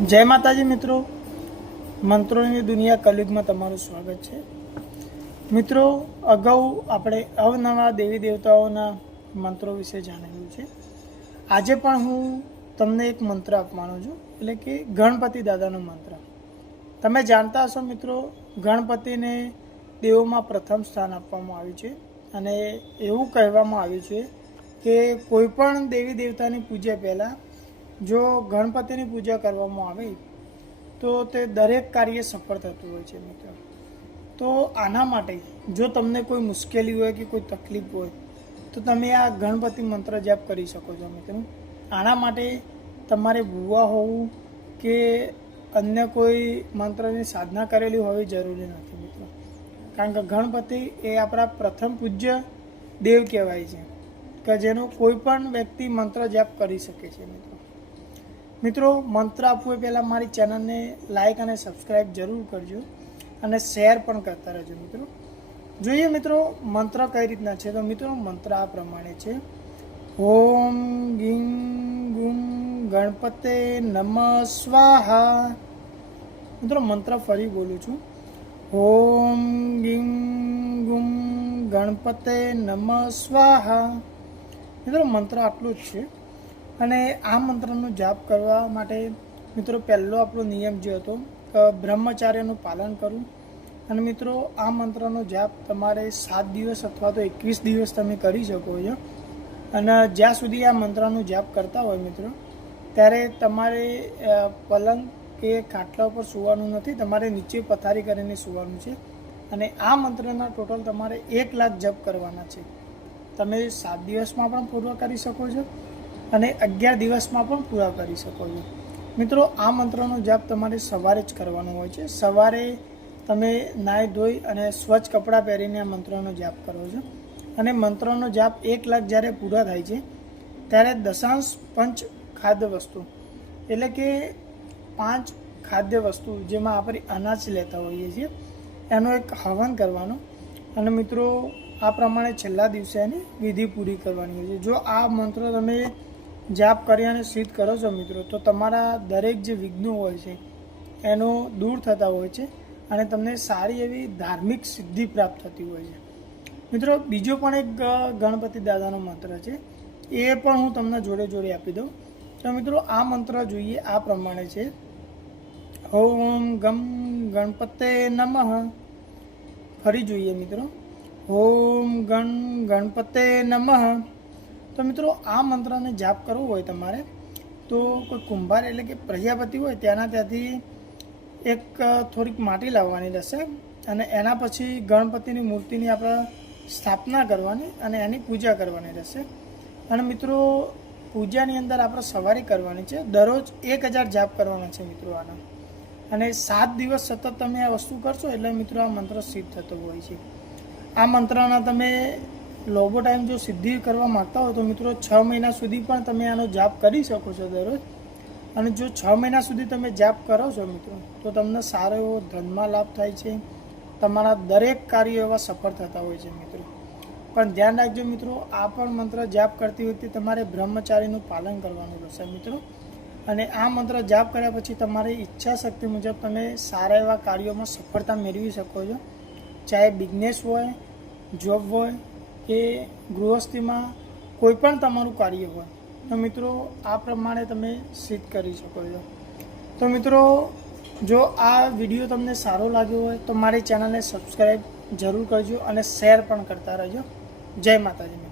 જય માતાજી મિત્રો, મંત્રોની દુનિયા કલયુગમાં તમારું સ્વાગત છે। મિત્રો, અગાઉ આપણે અવનવા દેવી દેવતાઓના મંત્રો વિશે જાણેલું છે। આજે પણ હું તમને એક મંત્ર આપવાનો છું, એટલે કે ગણપતિ દાદાનો મંત્ર। તમે જાણતા હશો મિત્રો, ગણપતિને દેવોમાં પ્રથમ સ્થાન આપવામાં આવ્યું છે અને એવું કહેવામાં આવ્યું છે કે કોઈ પણ દેવી દેવતાની પૂજા પહેલાં જો ગણપતિની પૂજા કરવામાં આવે તો તે દરેક કાર્ય સફળ થતું હોય છે મિત્રો। તો આના માટે જો તમને કોઈ મુશ્કેલી હોય કે કોઈ તકલીફ હોય તો તમે આ ગણપતિ મંત્ર જાપ કરી શકો છો મિત્રો। આના માટે તમારે ભૂવા હોવું કે અન્ય કોઈ મંત્રની સાધના કરેલી હોવી જરૂરી નથી મિત્રો, કારણ કે ગણપતિ એ આપણા પ્રથમ પૂજ્ય દેવ કહેવાય છે કે જેનો કોઈ પણ વ્યક્તિ મંત્ર જાપ કરી શકે છે મિત્રો। મંત્ર આપવું એ પહેલાં મારી ચેનલને લાઇક અને સબસ્ક્રાઈબ જરૂર કરજો અને શેર પણ કરતા રહેજો મિત્રો। જોઈએ મિત્રો મંત્ર કઈ રીતના છે, તો મિત્રો મંત્ર આ પ્રમાણે છે। ઓમ ગીમ ગુમ ગણપતે નમઃ સ્વાહા। મિત્રો મંત્ર ફરી બોલું છું, ઓમ ગીમ ગુમ ગણપતે નમઃ સ્વાહા। મિત્રો મંત્ર આટલું જ છે અને આ મંત્રનો જાપ કરવા માટે મિત્રો પહેલો આપણો નિયમ જે હતો બ્રહ્મચાર્યનું પાલન કરવું। અને મિત્રો આ મંત્રનો જાપ તમારે 7 દિવસ અથવા તો 21 દિવસ તમે કરી શકો છો। અને જ્યાં સુધી આ મંત્રનો જાપ કરતા હોય મિત્રો ત્યારે તમારે પલંગ કે ખાટલા ઉપર સૂવાનું નથી, તમારે નીચે પથારી કરીને સૂવાનું છે। અને આ મંત્રના ટોટલ તમારે 1 લાખ જપ કરવાના છે। તમે 7 દિવસમાં પણ પૂરો કરી શકો છો અને 11 દિવસમાં પણ પૂરા કરી શકો છો મિત્રો। આ મંત્રનો જાપ તમારે સવારે જ કરવાનો હોય છે। સવારે તમે નાહી ધોઈ અને સ્વચ્છ કપડાં પહેરીને આ મંત્રનો જાપ કરો છો અને મંત્રનો જાપ 1 લાખ જ્યારે પૂરા થાય છે ત્યારે દશાંશ પંચ ખાદ્ય વસ્તુ એટલે કે 5 ખાદ્ય વસ્તુ જેમાં આપણે અનાજ લેતા હોઈએ છીએ એનો એક હવન કરવાનો અને મિત્રો આ પ્રમાણે છેલ્લા દિવસે એની વિધિ પૂરી કરવાની હોય છે। જો આ મંત્ર તમે જાપ કરી અને સિદ્ધ કરો છો મિત્રો તો તમારા દરેક જે વિઘ્નો હોય છે એનો દૂર થતા હોય છે અને તમને સારી એવી ધાર્મિક સિદ્ધિ પ્રાપ્ત થતી હોય છે મિત્રો। બીજો પણ એક ગણપતિ દાદાનો મંત્ર છે, એ પણ હું તમને જોડે જોડે આપી દઉં। તો મિત્રો આ મંત્ર જોઈએ આ પ્રમાણે છે, ઓમ ગમ ગણપતે નમઃ। ફરી જોઈએ મિત્રો, ઓમ ગણપતે નમઃ। તો મિત્રો આ મંત્રને જાપ કરવો હોય તમારે તો કોઈ કુંભાર એટલે કે પ્રજાપતિ હોય ત્યાંથી એક થોડીક માટી લાવવાની રહેશે અને એના પછી ગણપતિની મૂર્તિની આપણે સ્થાપના કરવાની અને એની પૂજા કરવાની રહેશે। અને મિત્રો પૂજાની અંદર આપણે સવારે કરવાની છે, દરરોજ 1000 જાપ કરવાના છે મિત્રો આના। અને 7 દિવસ સતત તમે આ વસ્તુ કરશો એટલે મિત્રો આ મંત્ર સિદ્ધ થતો હોય છે। આ મંત્રના તમે લાંબો ટાઈમ જો સિદ્ધિ કરવા માગતા હો તો મિત્રો 6 મહિના સુધી પણ તમે આનો જાપ કરી શકો છો દરરોજ। અને જો 6 મહિના સુધી તમે જાપ કરો છો મિત્રો તો તમને સારો એવો ધનમાં લાભ થાય છે, તમારા દરેક કાર્યો એવા સફળ થતા હોય છે મિત્રો। પણ ધ્યાન રાખજો મિત્રો, આ પણ મંત્ર જાપ કરતી વખતે તમારે બ્રહ્મચારીનું પાલન કરવાનું રહેશે મિત્રો। અને આ મંત્ર જાપ કર્યા પછી તમારી ઈચ્છા શક્તિ મુજબ તમે સારા એવા કાર્યોમાં સફળતા મેળવી શકો છો, ચાહે બિઝનેસ હોય, જોબ હોય કે ગૃહસ્થીમાં કોઈ પણ તમારું કાર્ય હોય તો મિત્રો આ પ્રમાણે તમે સિદ્ધ કરી શકો છો। તો મિત્રો જો આ વિડીયો તમને સારો લાગ્યો હોય તો મારી ચેનલને સબસ્ક્રાઈબ જરૂર કરજો અને શેર પણ કરતા રહેજો। જય માતાજી।